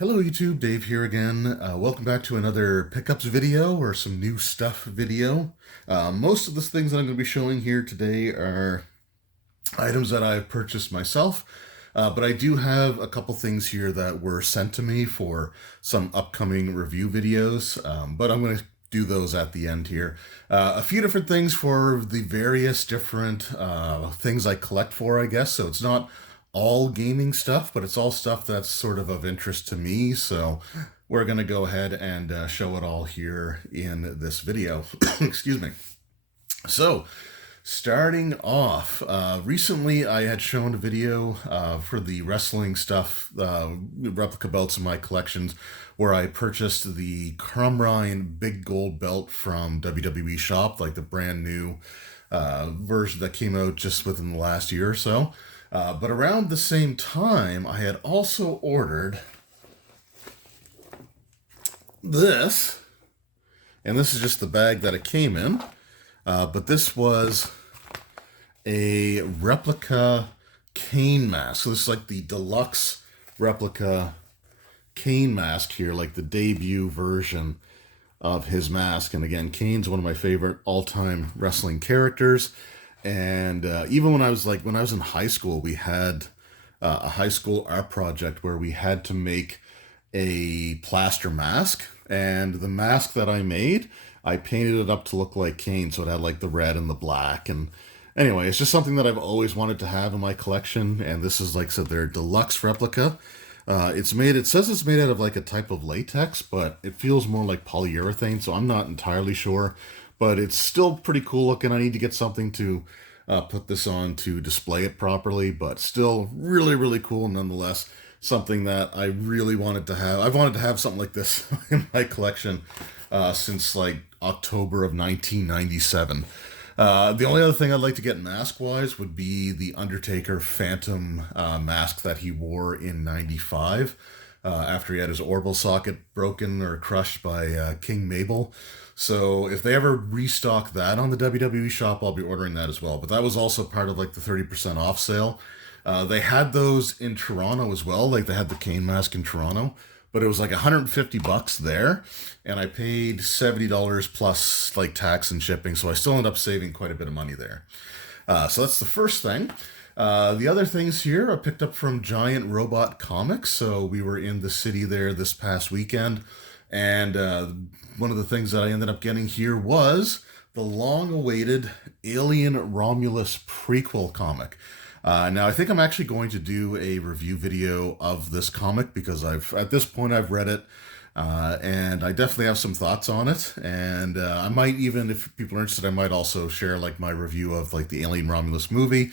Hello YouTube, Dave here again. Welcome back to another pickups video or some new stuff video. Most of the things that I'm going to be showing here today are items that I've purchased myself, but I do have a couple things here that were sent to me for some upcoming review videos, but I'm going to do those at the end here. A few different things for the various different things I collect for, I guess, so it's not all gaming stuff, but it's all stuff that's sort of interest to me, so we're going to go ahead and show it all here in this video. Excuse me. So, starting off, recently I had shown a video for the wrestling stuff, replica belts in my collections, where I purchased the Crumrine Big Gold Belt from WWE Shop, like the brand new version that came out just within the last year or so. But around the same time, I had also ordered this, and this is just the bag that it came in, but this was a replica Kane mask. So this is like the deluxe replica Kane mask here, like the debut version of his mask. And again, Kane's one of my favorite all-time wrestling characters. And even when I was in high school, we had a high school art project where we had to make a plaster mask. And the mask that I made, I painted it up to look like Kane, so it had like the red and the black. And anyway, it's just something that I've always wanted to have in my collection. And this is, like I said, their deluxe replica. It says it's made out of like a type of latex, but it feels more like polyurethane, so I'm not entirely sure. But it's still pretty cool looking. I need to get something to put this on to display it properly, but still really, really cool nonetheless. Something that I really wanted to have. I've wanted to have something like this in my collection since like October of 1997. The only other thing I'd like to get mask-wise would be the Undertaker Phantom mask that he wore in '95 after he had his orbital socket broken or crushed by King Mabel. So if they ever restock that on the WWE shop, I'll be ordering that as well. But that was also part of like the 30% off sale. They had those in Toronto as well. Like they had the Kane mask in Toronto, but it was like $150 there, and I paid $70 plus like tax and shipping. So I still ended up saving quite a bit of money there. So that's the first thing. The other things here I picked up from Giant Robot Comics. So we were in the city there this past weekend, and one of the things that I ended up getting here was the long-awaited Alien Romulus prequel comic. Now, I think I'm actually going to do a review video of this comic because at this point I've read it, and I definitely have some thoughts on it. And I might even, if people are interested, I might also share like my review of like the Alien Romulus movie.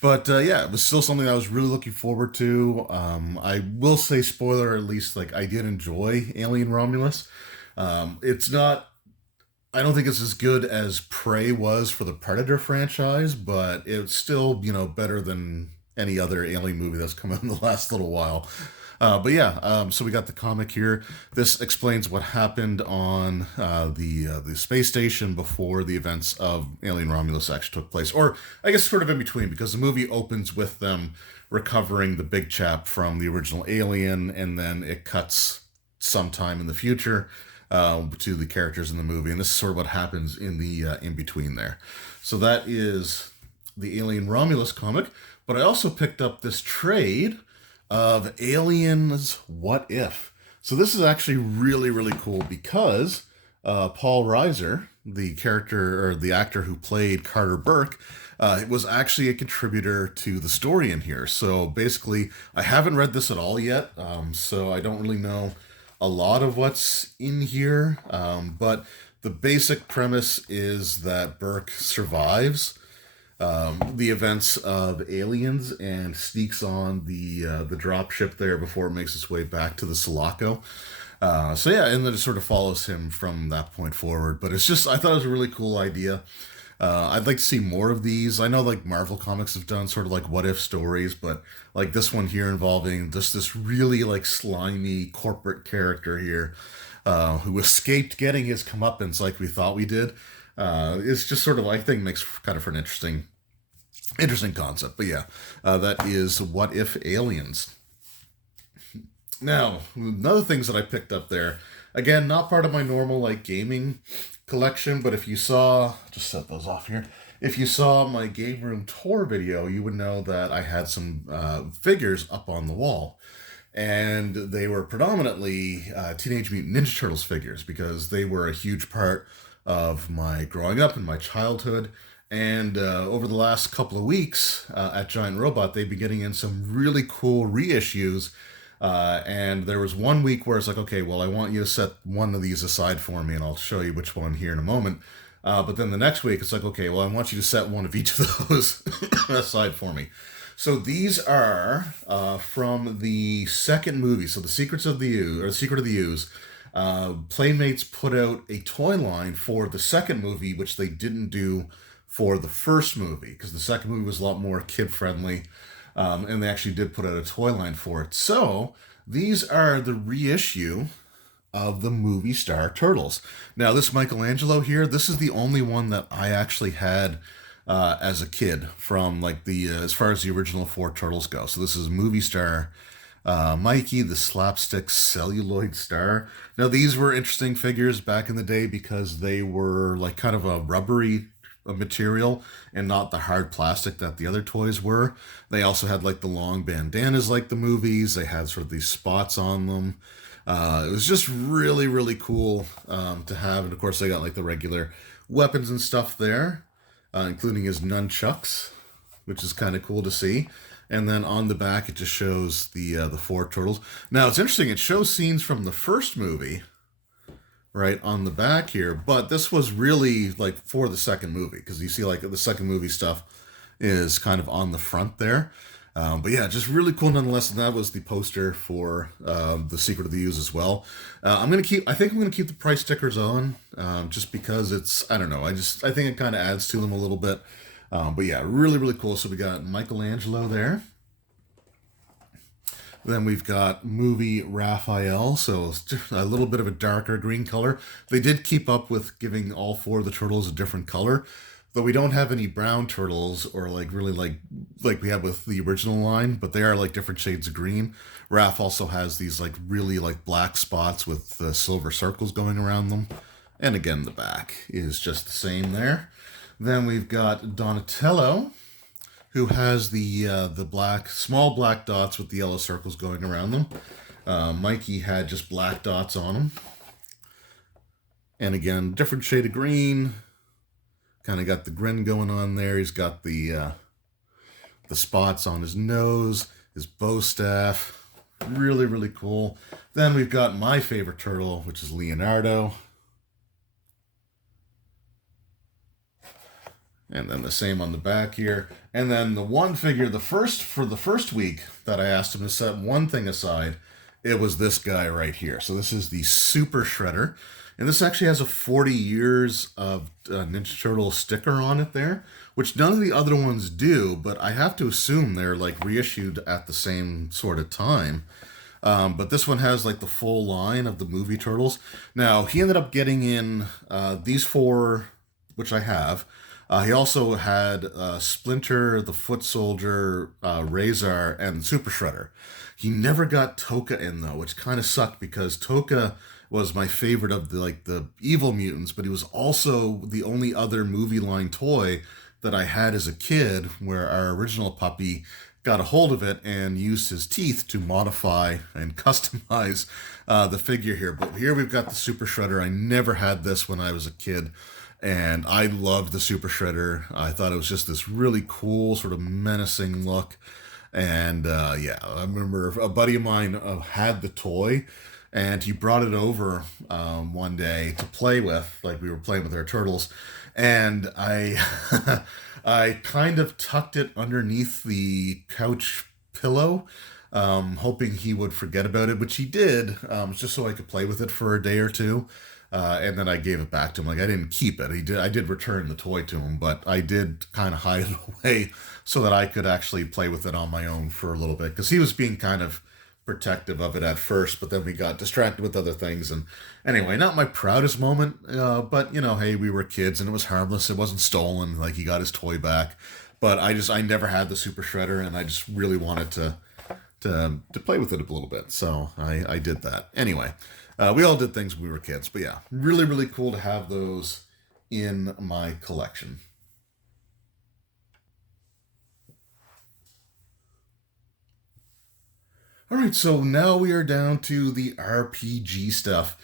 But yeah, it was still something I was really looking forward to. I will say, spoiler, at least, like I did enjoy Alien Romulus. It's not, I don't think it's as good as Prey was for the Predator franchise, but it's still, better than any other Alien movie that's come out in the last little while. But yeah, so we got the comic here. This explains what happened on the space station before the events of Alien Romulus actually took place. Or I guess sort of in between, because the movie opens with them recovering the big chap from the original Alien, and then it cuts sometime in the future to the characters in the movie. And this is sort of what happens in the in-between there. So that is the Alien Romulus comic. But I also picked up this trade of Aliens What If. So this is actually really, really cool because Paul Reiser, the character or the actor who played Carter Burke, was actually a contributor to the story in here. So basically, I haven't read this at all yet, so I don't really know a lot of what's in here, but the basic premise is that Burke survives the events of Aliens and sneaks on the drop ship there before it makes its way back to the Sulaco. So yeah, and then it sort of follows him from that point forward. But it's just, I thought it was a really cool idea. I'd like to see more of these. I know like Marvel Comics have done sort of like what if stories, but like this one here involving just this really like slimy corporate character here who escaped getting his comeuppance like we thought we did. It's just sort of, I think, makes kind of for an interesting concept. But yeah, that is What If Aliens. Now, another things that I picked up there, again, not part of my normal like gaming collection, but if you saw, just set those off here. If you saw my game room tour video, you would know that I had some figures up on the wall. And they were predominantly Teenage Mutant Ninja Turtles figures because they were a huge part of my growing up and my childhood. And over the last couple of weeks at Giant Robot, they've been getting in some really cool reissues. And there was one week where it's like, okay, well, I want you to set one of these aside for me, and I'll show you which one here in a moment. But then the next week, it's like, okay, well, I want you to set one of each of those aside for me. So these are from the second movie. So the Secrets of the Ooze, or the Secret of the Ooze. Playmates put out a toy line for the second movie, which they didn't do for the first movie, because the second movie was a lot more kid friendly. And they actually did put out a toy line for it. So these are the reissue of the movie star Turtles. Now, this Michelangelo here, this is the only one that I actually had as a kid from like the as far as the original four Turtles go. So this is movie star Mikey, the slapstick celluloid star. Now, these were interesting figures back in the day because they were like kind of a rubbery material and not the hard plastic that the other toys were. They also had like the long bandanas like the movies. They had sort of these spots on them. It was just really, really cool to have. And of course, they got like the regular weapons and stuff there, including his nunchucks, which is kind of cool to see. And then on the back, it just shows the four turtles. Now, it's interesting. It shows scenes from the first movie, right, on the back here. But this was really like for the second movie, because you see like the second movie stuff is kind of on the front there. But yeah, just really cool nonetheless. And that was the poster for the Secret of the Ooze as well. I think I'm gonna keep the price stickers on, just because it's, I don't know, I think it kind of adds to them a little bit. But yeah, really, really cool. So we got Michelangelo there. Then we've got movie Raphael, so it's a little bit of a darker green color. They did keep up with giving all four of the turtles a different color, though we don't have any brown turtles or like really like we have with the original line, but they are like different shades of green. Raph also has these like really like black spots with silver circles going around them. And again, the back is just the same there. Then we've got Donatello, who has the small black dots with the yellow circles going around them. Mikey had just black dots on him. And again, different shade of green. Kind of got the grin going on there. He's got the spots on his nose, his bow staff. Really, really cool. Then we've got my favorite turtle, which is Leonardo. And then the same on the back here. And then the one figure, for the first week that I asked him to set one thing aside, it was this guy right here. So this is the Super Shredder. And this actually has a 40 years of Ninja Turtle sticker on it there, which none of the other ones do, but I have to assume they're like reissued at the same sort of time. But this one has like the full line of the movie Turtles. Now, he ended up getting in these four, which I have. He also had Splinter, the Foot Soldier, Razor, and Super Shredder. He never got Toka in though, which kind of sucked because Toka was my favorite of the evil mutants, but he was also the only other movie line toy that I had as a kid, where our original puppy got a hold of it and used his teeth to modify and customize the figure here. But here we've got the Super Shredder. I never had this when I was a kid. And I loved the Super Shredder. I thought it was just this really cool, sort of menacing look. And yeah, I remember a buddy of mine had the toy, and he brought it over one day to play with. Like, we were playing with our turtles, and I I kind of tucked it underneath the couch pillow, hoping he would forget about it, which he did, just so I could play with it for a day or two. And then I gave it back to him. Like, I didn't keep it. I did return the toy to him, but I did kind of hide it away so that I could actually play with it on my own for a little bit. Because he was being kind of protective of it at first, but then we got distracted with other things. And anyway, not my proudest moment, but you know, hey, we were kids and it was harmless. It wasn't stolen. Like, he got his toy back. But I never had the Super Shredder, and I just really wanted to play with it a little bit. So I did that. Anyway, we all did things when we were kids. But yeah, really, really cool to have those in my collection. All right, so now we are down to the RPG stuff.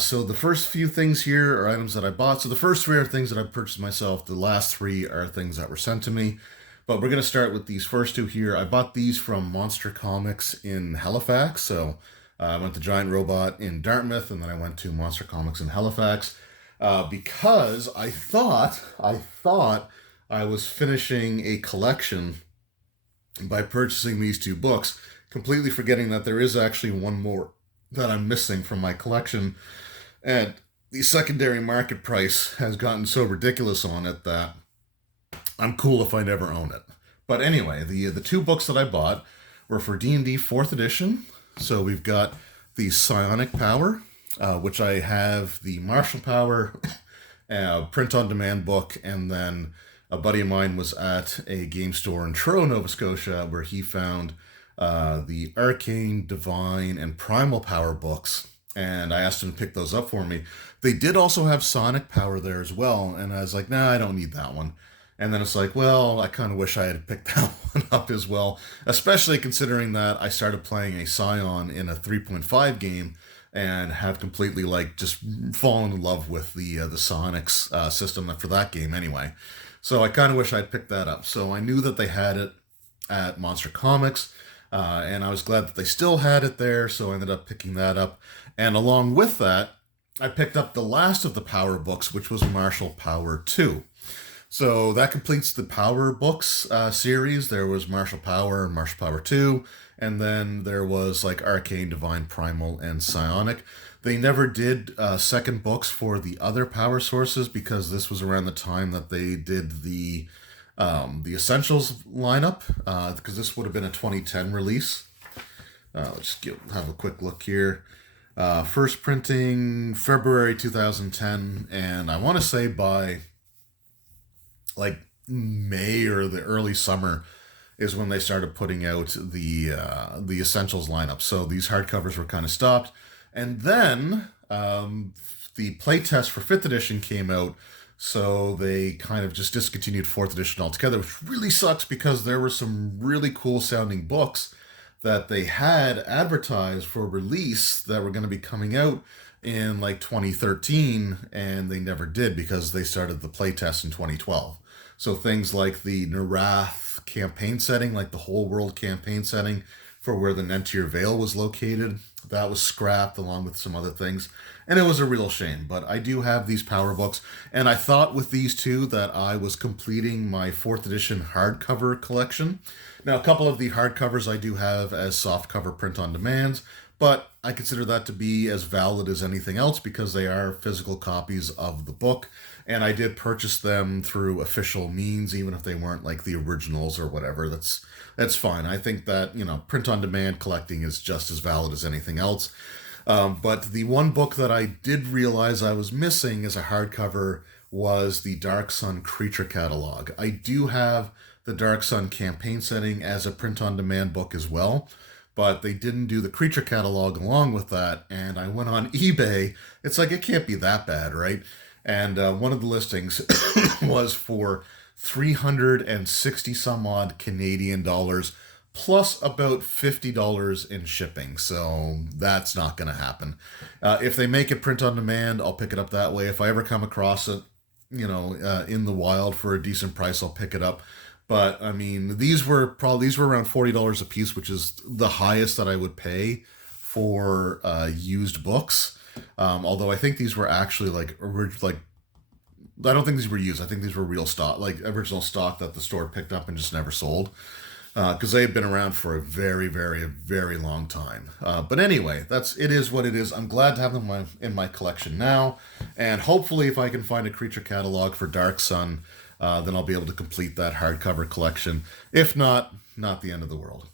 So the first few things here are items that I bought. So the first three are things that I purchased myself. The last three are things that were sent to me. But we're going to start with these first two here. I bought these from Monster Comics in Halifax. So I went to Giant Robot in Dartmouth, and then I went to Monster Comics in Halifax because I thought I was finishing a collection by purchasing these two books, completely forgetting that there is actually one more that I'm missing from my collection. And the secondary market price has gotten so ridiculous on it that I'm cool if I never own it. But anyway, the two books that I bought were for D&D 4th edition. So we've got the Psionic Power, which I have the Martial Power print-on-demand book, and then a buddy of mine was at a game store in Truro, Nova Scotia, where he found the Arcane, Divine, and Primal Power books, and I asked him to pick those up for me. They did also have Sonic Power there as well, and I was like, nah, I don't need that one. And then it's like, well, I kind of wish I had picked that one up as well, especially considering that I started playing a Scion in a 3.5 game and have completely just fallen in love with the Sonics system for that game anyway. So I kind of wish I'd picked that up. So I knew that they had it at Monster Comics, and I was glad that they still had it there, so I ended up picking that up. And along with that, I picked up the last of the Power books, which was Martial Power 2. So that completes the Power books series. There was Martial Power and Martial Power 2, and then there was Arcane, Divine, Primal, and Psionic. They never did second books for the other power sources because this was around the time that they did the Essentials lineup, because this would have been a 2010 release. Let's have a quick look here. First printing February 2010, and I want to say by May or the early summer is when they started putting out the Essentials lineup. So these hardcovers were kind of stopped, and then the playtest for 5th edition came out. So they kind of just discontinued 4th edition altogether, which really sucks because there were some really cool sounding books that they had advertised for release that were going to be coming out in 2013, and they never did because they started the playtest in 2012. So things like the Narath campaign setting, the whole world campaign setting for where the Nentir Vale was located, that was scrapped along with some other things. And it was a real shame, but I do have these Power books, and I thought with these two that I was completing my 4th edition hardcover collection. Now, a couple of the hardcovers I do have as softcover print-on-demands, but I consider that to be as valid as anything else because they are physical copies of the book, and I did purchase them through official means, even if they weren't the originals or whatever. That's fine. I think that, print-on-demand collecting is just as valid as anything else. But the one book that I did realize I was missing as a hardcover was the Dark Sun Creature Catalog. I do have the Dark Sun campaign setting as a print-on-demand book as well, but they didn't do the Creature Catalog along with that, and I went on eBay. It's it can't be that bad, right? And one of the listings was for 360 some odd Canadian dollars, plus about $50 in shipping. So that's not going to happen. If they make it print on demand, I'll pick it up that way. If I ever come across it, in the wild for a decent price, I'll pick it up. But I mean, these were around $40 a piece, which is the highest that I would pay for used books. Although I think these were actually I don't think these were used. I think these were real stock, original stock that the store picked up and just never sold. Because they've been around for a very, very, very long time. But anyway, it is what it is. I'm glad to have them in my collection now. And hopefully if I can find a creature catalog for Dark Sun, then I'll be able to complete that hardcover collection. If not the end of the world.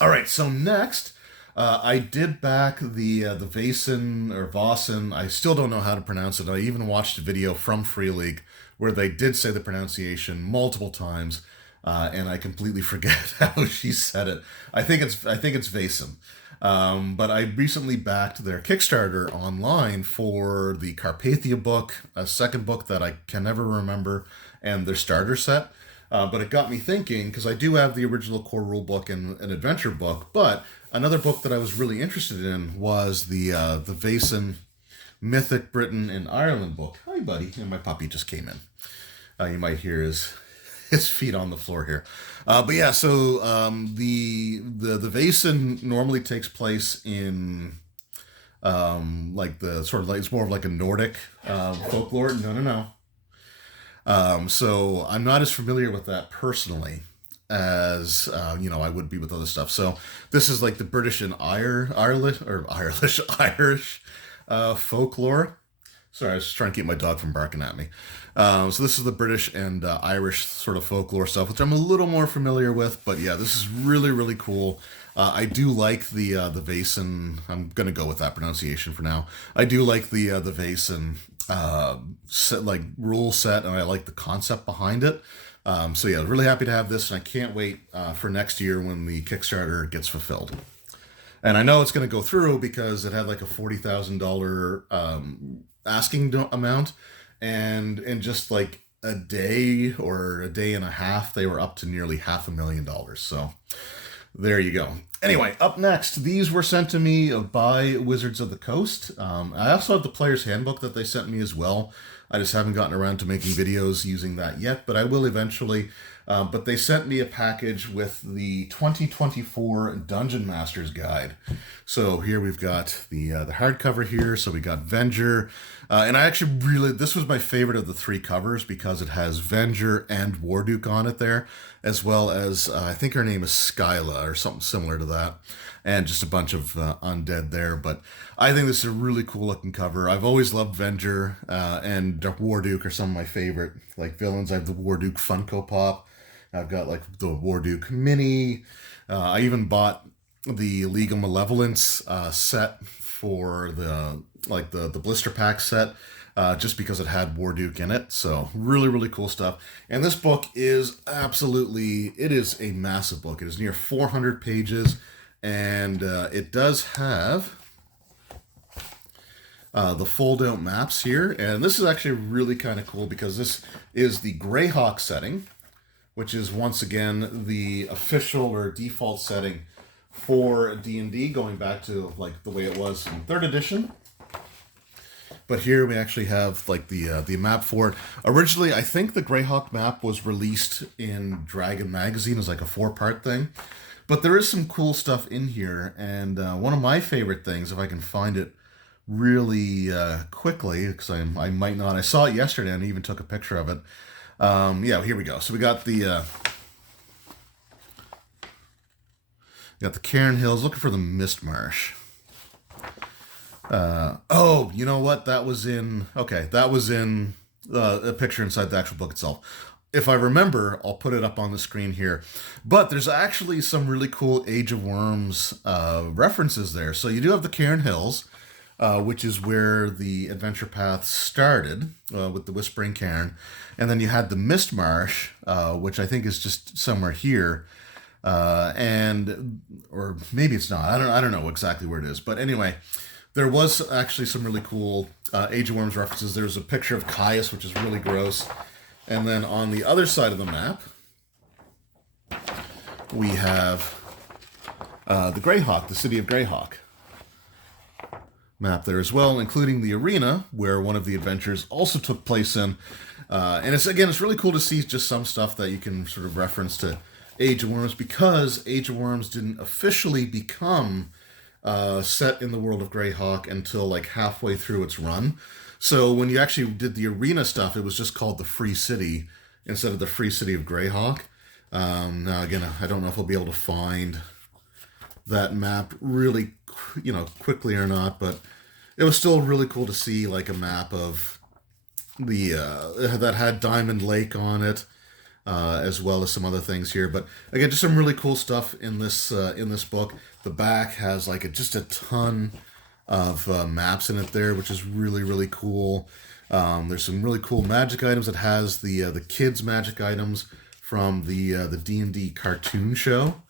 All right, so next, I did back the Vaesen or Vaesen. I still don't know how to pronounce it. I even watched a video from Free League where they did say the pronunciation multiple times. and I completely forget how she said it. I think it's Vaesen. But I recently backed their Kickstarter online for the Carpathia book, a second book that I can never remember, and their starter set. But it got me thinking, because I do have the original core rule book and an adventure book, but another book that I was really interested in was the Vaesen Mythic Britain and Ireland book. Hi, buddy. And my puppy just came in. You might hear his feet on the floor here. But yeah, so the Vaesen normally takes place in like the sort of like, it's more of like a Nordic folklore. No. So I'm not as familiar with that personally as I would be with other stuff. So this is like the British and Irish folklore. Sorry, I was trying to keep my dog from barking at me. So this is the British and Irish sort of folklore stuff, which I'm a little more familiar with. But yeah, this is really, really cool. I do like the Vaesen. I'm going to go with that pronunciation for now. I do like the Vaesen set, like rule set, and I like the concept behind it. So yeah, really happy to have this, and I can't wait for next year when the Kickstarter gets fulfilled. And I know it's going to go through because it had like a $40,000 asking amount, and in just like a day or a day and a half, they were up to nearly $500,000. So there you go. Anyway, up next, these were sent to me by Wizards of the Coast. I also have the Player's Handbook that they sent me as well. I just haven't gotten around to making videos using that yet, but I will eventually. But they sent me a package with the 2024 Dungeon Master's Guide. So here we've got the hardcover here. So we got Venger. And I actually this was my favorite of the three covers because it has Venger and Warduke on it there, as well as, I think her name is Skyla or something similar to that. And just a bunch of undead there. But I think this is a really cool looking cover. I've always loved Venger and Warduke are some of my favorite like villains. I have the Warduke Funko Pop. I've got like the Warduke Mini. I even bought the League of Malevolence set for the blister pack set just because it had Warduke in it. So really, really cool stuff. And this book is it is a massive book. It is near 400 pages. And it does have the fold-out maps here. And this is actually really kind of cool because this is the Greyhawk setting, which is once again the official or default setting for D&D, going back to like the way it was in 3rd edition. But here we actually have like the map for it. Originally, I think the Greyhawk map was released in Dragon Magazine as like a 4-part thing. But there is some cool stuff in here, and one of my favorite things, if I can find it really quickly, because I might not. I saw it yesterday and I even took a picture of it. Yeah, here we go. So we got the Cairn Hills, looking for the Mist Marsh. Oh, you know what? That was in a picture inside the actual book itself. If I remember, I'll put it up on the screen here. But there's actually some really cool Age of Worms references there. So you do have the Cairn Hills, which is where the adventure path started with the Whispering Cairn. And then you had the Mist Marsh, which I think is just somewhere here. Or maybe it's not. I don't know exactly where it is. But anyway, there was actually some really cool Age of Worms references. There's a picture of Caius, which is really gross. And then on the other side of the map, we have the Greyhawk, the city of Greyhawk map there as well, including the arena where one of the adventures also took place in. And it's really cool to see just some stuff that you can sort of reference to Age of Worms, because Age of Worms didn't officially become set in the world of Greyhawk until like halfway through its run. So when you actually did the arena stuff, it was just called the Free City instead of the Free City of Greyhawk. Now, again, I don't know if I'll be able to find that map really, quickly or not, but it was still really cool to see like a map of the that had Diamond Lake on it, as well as some other things here. But again, just some really cool stuff in this book. The back has like just a ton of maps in it there, which is really, really cool. There's some really cool magic items. It has the kids magic items from the D&D cartoon show.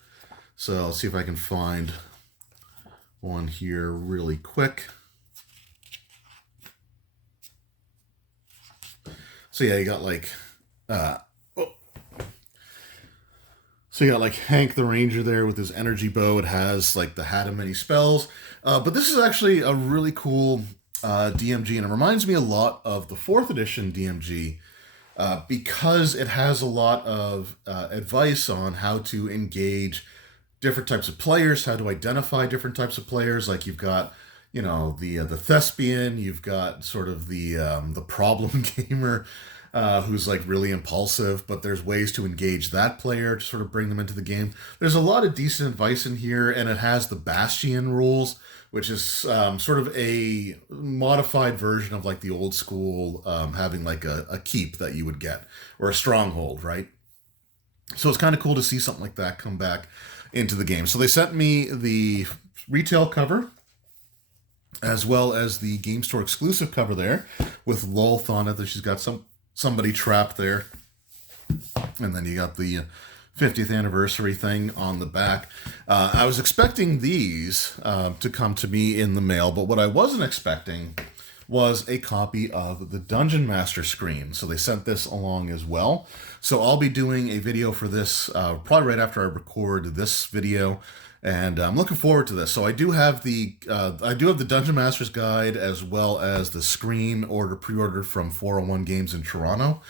So I'll see if I can find one here really quick. So yeah, you got like so you got like Hank the Ranger there with his energy bow. It has like the hat of many spells. But this is actually a really cool DMG, and it reminds me a lot of the 4th edition DMG because it has a lot of advice on how to engage different types of players, how to identify different types of players. Like you've got, you know, the thespian, you've got sort of the problem gamer, who's like really impulsive, but there's ways to engage that player to sort of bring them into the game. There's a lot of decent advice in here, and it has the Bastion rules, which is sort of a modified version of like the old school, having like a keep that you would get, or a stronghold, right? So it's kind of cool to see something like that come back into the game. So they sent me the retail cover, as well as the game store exclusive cover there, with Lolth on it, that she's got somebody trapped there. And then you got the 50th anniversary thing on the back. I was expecting these to come to me in the mail, but what I wasn't expecting was a copy of the Dungeon Master screen. So they sent this along as well. So I'll be doing a video for this probably right after I record this video. And I'm looking forward to this. So I do have the Dungeon Master's Guide, as well as the screen pre-ordered from 401 Games in Toronto.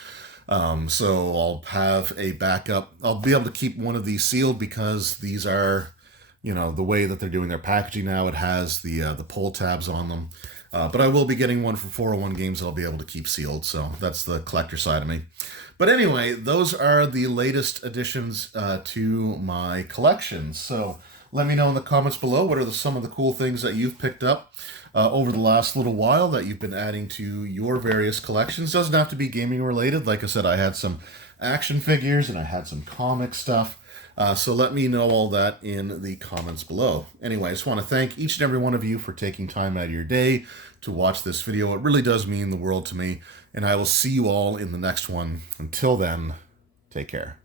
So I'll have a backup. I'll be able to keep one of these sealed because these are, you know, the way that they're doing their packaging now. It has the pull tabs on them. But I will be getting one from 401 Games that I'll be able to keep sealed. So that's the collector side of me. But anyway, those are the latest additions to my collection. So let me know in the comments below what are some of the cool things that you've picked up over the last little while that you've been adding to your various collections. Doesn't have to be gaming related. Like I said, I had some action figures and I had some comic stuff. So let me know all that in the comments below. Anyway, I just want to thank each and every one of you for taking time out of your day to watch this video. It really does mean the world to me. And I will see you all in the next one. Until then, take care.